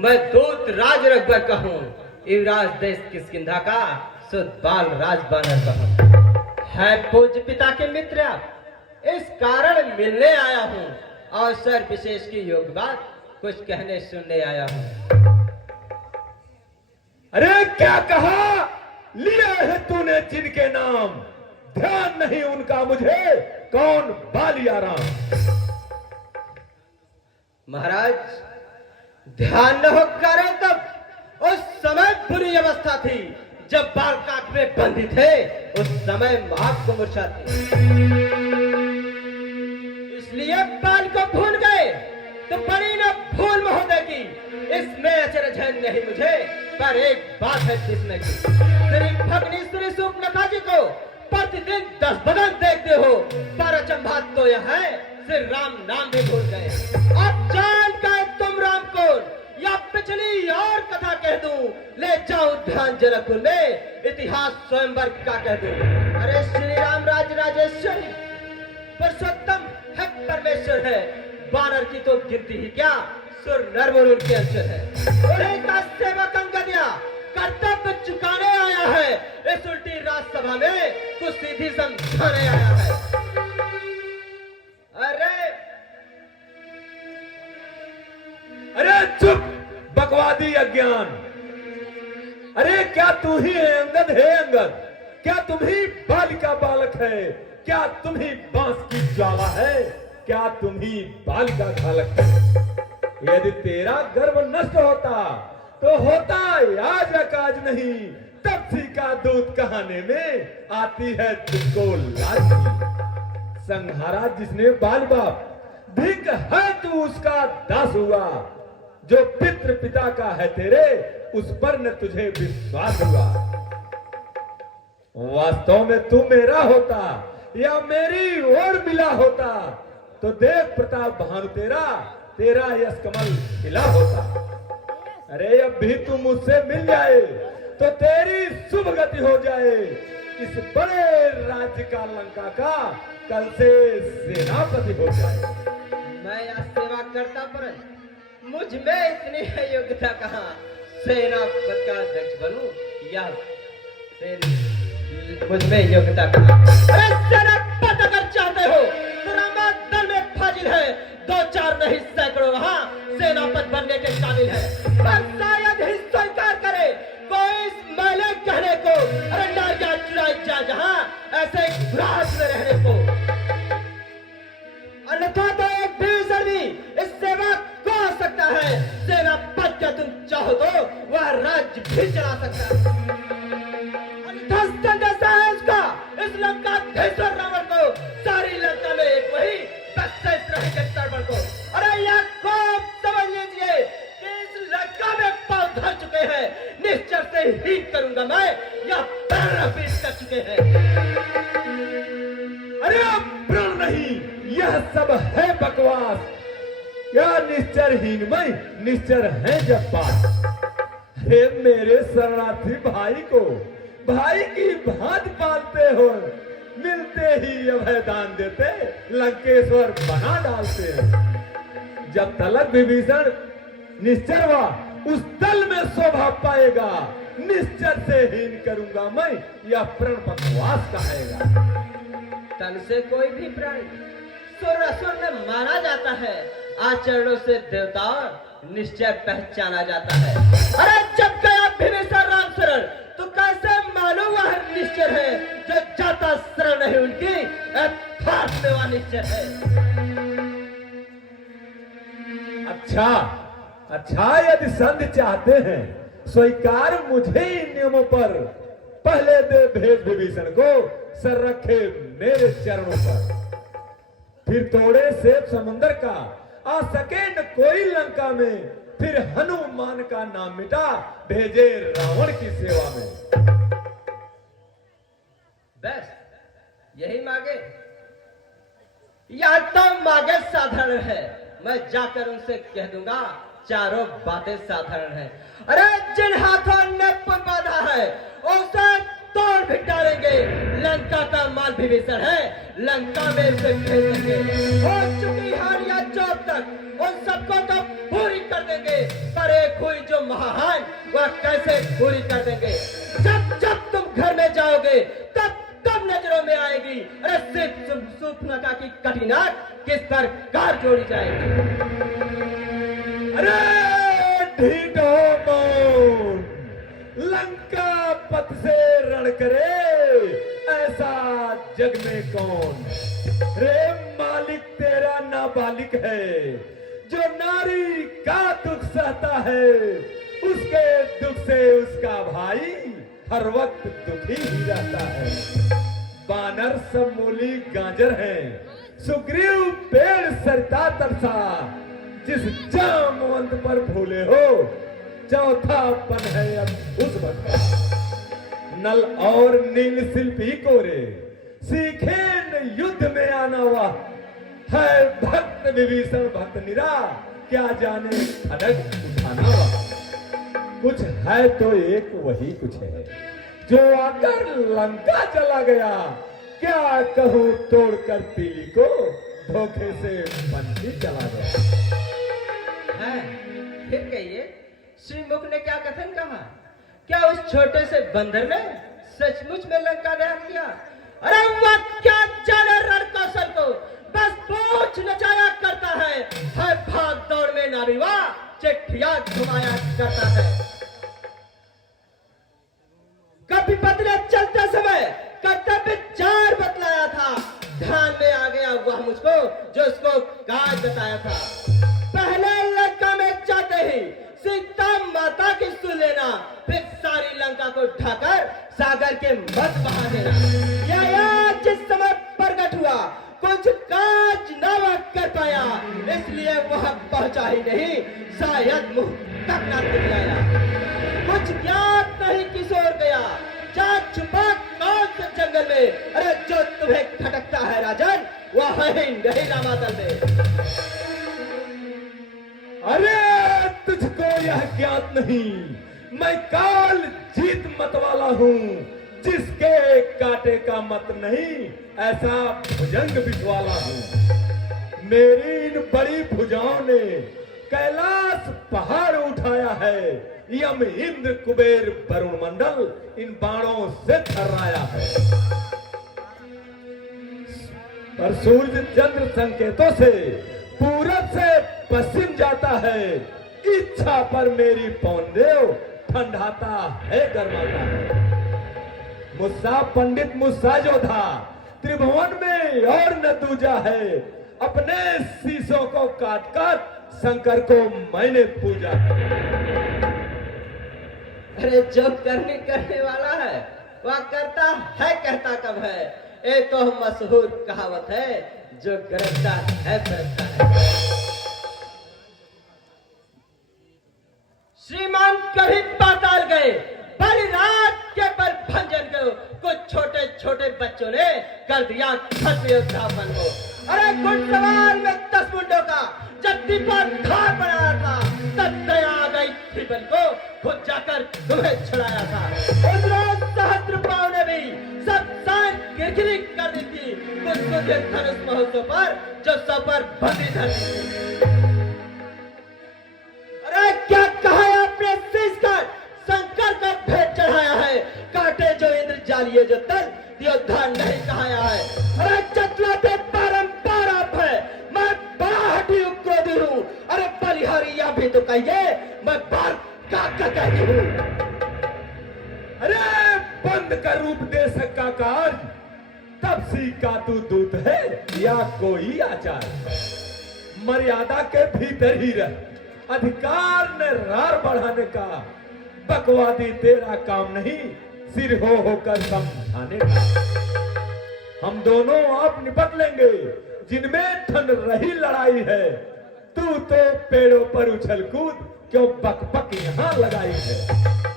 मैं दूत राज रघुवर कहूँ, युवराज देश किष्किंधा का सुध बाल राज बानर कहूँ। है पूज्य पिता के मित्र, इस कारण मिलने आया हूँ। अवसर विशेष की योग बात कुछ कहने सुनने आया हूँ। अरे क्या कहा? लिया है तूने जिनके नाम, ध्यान नहीं उनका मुझे, कौन बालिया राम? महाराज, ध्यान न हो करे तब उस समय बुरी अवस्था थी जब बाल काट में बंदी थे। उस समय आपको मूर्छा थी, इसलिए बाल को भूल गए। तो बड़ी न भूल महोदय की, इसमें अचरज है नहीं मुझे, पर एक बात है जिसमें की श्री भगनी श्री सुपनखा जी को प्रतिदिन 10 बदन देखते हो, पर अचंभात तो यह है श्री राम नाम भी भूल गए। अब जान गए तुम राम कौन, या पिछली और कथा कह दूं, ले जाऊं ध्यान जनकपुर में इतिहास स्वयंवर का कह दूं। अरे श्री राम राज राजेश्वर पुरुषोत्तम है, परमेश्वर है, बानर की तो गिनती ही क्या, सुर नर मुर उनके अंशर है। उन्हीं का सेवक अंगदिया कर्तव्य चुकाने आया है, इस उल्टी राजसभा में कुछ सीधी समझाने आया है। अरे चुप बकवादी अज्ञान! अरे क्या तू ही है अंगद? है अंगद? क्या तुम ही बालिका बालक है? क्या तुम ही बांस की ज्वाला है? क्या तुम ही बालिका घालक है? यदि तेरा गर्व नष्ट होता तो होता आज काज नहीं, तपसी का दूध कहाने में आती है तुझको लाज। संहारा जिसने बाल बाप, धिक है तू उसका दास हुआ। जो पितृ पिता का है तेरे, उस पर न तुझे विश्वास हुआ। वास्तव में तू मेरा होता या मेरी ओर मिला होता, तो देव प्रताप भानु तेरा यश कमल खिला होता। अरे अब भी तू मुझसे मिल जाए तो तेरी शुभ गति हो जाए। इस बड़े राज्य का लंका का कल से सेनापति हो जाए। मैं यह सेवा करता पर मुझ में इतनी है योग्यता कहाँ, सेनापति का अध्यक्ष बनूं या मुझ में योग्यता कहाँ? अरे सेनापति अगर चाहते हो तो रामबाग दल में फाजिल है, 2-4 नहीं सैकड़ों वहाँ सेनापति बनने के काबिल है। पर शायद ही स्वीकार करे कोई इस मैले कहने को, अरे नारिया चुराई जा जहाँ ऐसे राज में रहने को। अन्यथा तो एक भीषण भी इस सेवा को आ सकता है। सेनापति का तुम चाहो तो वह राज्य भी चला सकता है। जैसा है उसका, इस लंका धीश्वर रावण को, सारी लंका में एक वही रहेंगे तड़बड़ को। अरे यह खूब समझ लीजिए कि इस लंका में पांव धर चुके हैं, निश्चय से ही करूंगा मैं, या प्राण पेश कर चुके हैं। अरे अब प्राण नहीं, यह सब है बकवास। क्या निश्चरहीन में निश्चर है जब बात। हे मेरे शरणार्थी भाई को भाई की भांति पालते हो, मिलते ही अभय दान देते, लंकेश्वर बना डालते हैं। जब तलक विभीषण निश्चर हुआ, उस दल में शोभा पाएगा। निश्चर से हीन करूंगा मैं, यह प्रण बकवास कहेगा। तन से कोई भी प्राणी सुर असुर में माना जाता है, आचरणों से देवता निश्चय पहचाना जाता है। अरे जब गया विभीषण राम शरण, तो कैसे मालूम वह निश्चय है जो जाता शरण नहीं उनकी, अर्थात में वह निश्चय है। अच्छा यदि संधि चाहते हैं, स्वीकार मुझे इन नियमों पर। पहले दे भेद विभीषण को, सर रखे मेरे चरणों पर। फिर तोड़े सेब समुंदर का, आ सके न कोई लंका में। फिर हनुमान का नाम मिटा, भेजे रावण की सेवा में। बस यही मांगे, या तो मांगे साधारण है, मैं जाकर उनसे कह दूंगा चारों बातें साधारण है। अरे जिन हाथों ने पुल बांधा है उसे तोड़ भी डालेंगे, लंका का माल विभीषण है, लंका में उसे भेजेंगे। हो चुकी हार या चौथ तक उन सबको तो पूरी कर देंगे, पर एक हुई जो महान वह कैसे पूरी कर देंगे। जब जब तुम घर में जाओगे तब तब नजरों में आएगी अरे सिर्फ सूर्पनखा की कठिनाई किस प्रकार जोड़ी जाएगी। अरे ढीठो मौन, लंका पथ से रण करे ऐसा जग में कौन। रे मालिक तेरा नाबालिग है, जो नारी का दुख सहता है उसके दुख से उसका भाई हर वक्त दुखी ही रहता है। बानर सब मूली गाजर हैं, सुग्रीव पेड़ सरता तरसा, जिस जामवंत पर भूले हो चौथापन है अब उस वक्त। नल और नील शिल्पी कोरे सीखे न युद्ध में आना हुआ है। भक्त विभीषण भक्त निरा क्या जाने खड़ग उठाना हुआ। कुछ है तो एक वही कुछ है जो आकर लंका चला गया। क्या कहूं तोड़कर तीली को धोखे से बंसी चला गया। है, फिर कहिए श्रीमुख ने क्या कथन कहा। क्या उस छोटे से बंदर ने सचमुच में लंका दहन किया। अरे वह क्या जाने रण कौशल को, बस पूछ नचाया करता है। हर भाग दौड़ में ना विवाह चिट्ठियां घुमाया करता है। कभी बदले चलते समय कर्तव्य चार बतलाया था, ध्यान में आ गया वह मुझको जो उसको काज बताया था। पहले लंका में जाते ही सीता माता की सुन लेना, फिर सारी लंका को ढाकर सागर के मत बहा देना। या जिस समय प्रकट हुआ कुछ काज न वह कर पाया, इसलिए वह पहुंचा ही नहीं, शायद मुंह तक न दिखलाया। कुछ ज्ञात नहीं किशोर गया, जा छुपा कौन से जंगल में। अरे जो तुम्हें खटकता है राजन वह है नहीं रामातल में। अरे तुझको यह ज्ञात नहीं, मैं काल जीत मत वाला हूँ, जिसके काटे का मत नहीं ऐसा भुजंग बिछवाला हूँ। मेरी इन बड़ी भुजाओं ने कैलाश पहाड़ उठाया है, यम इंद्र कुबेर वरुण मंडल इन बाणों से थर्राया है। पर सूर्य चंद्र संकेतों से पूरब से पश्चिम जाता है, इच्छा पर मेरी पौनदेव ठंडाता है गरमाता है। मुस्सा पंडित मुस्सा जोधा त्रिभुवन में और न दूजा है, अपने शीशों को काट काट शंकर को मैंने पूजा है। अरे जो करने वाला है वह करता है, कहता कब है। ये तो मशहूर कहावत है, जो गरजता है बरसता है। श्रीमान कभी पाताल गए, बड़ी रात के पर भंजन को कुछ छोटे छोटे बच्चों ने कर दिया क्षत्रिय योद्धापन को। अरे घुड़सवार में 10 मुंडों का जब दीपक खार बनाया था, तब दया आ गई थी बल को खुद जाकर तुम्हें छुड़ाया था। उस रोज सहस्त्रपाव ने भी सब शान गिरगिरी कर दी थी कुछ धनुष महोत्सव पर, जो सब पर बंदी धरती थी। अरे क्या कहा है अपने शीश कर शंकर को भेंट चढ़ाया है, काटे जो इंद्र जालिए जो तल योद्धा नहीं कहाया है। अरे चतुरते परंपरा आप है, मैं बड़ा हठी क्रोधी हूँ। अरे बलिहारी या भी तो कहिए, मैं बार का कहती हूँ। अरे बंद कर रूप दे सका कार्य, तब सीखा तू दूत है या कोई आचार। मर्यादा के भीतर ही रह, अधिकार ने रार बढ़ाने का, बकवादी तेरा काम नहीं, सिर हो होकर समझाने का। हम दोनों आप निपट लेंगे, जिनमें ठन रही लड़ाई है। तू तो पेड़ों पर उछल कूद क्यों बक बक यहाँ लगाई है।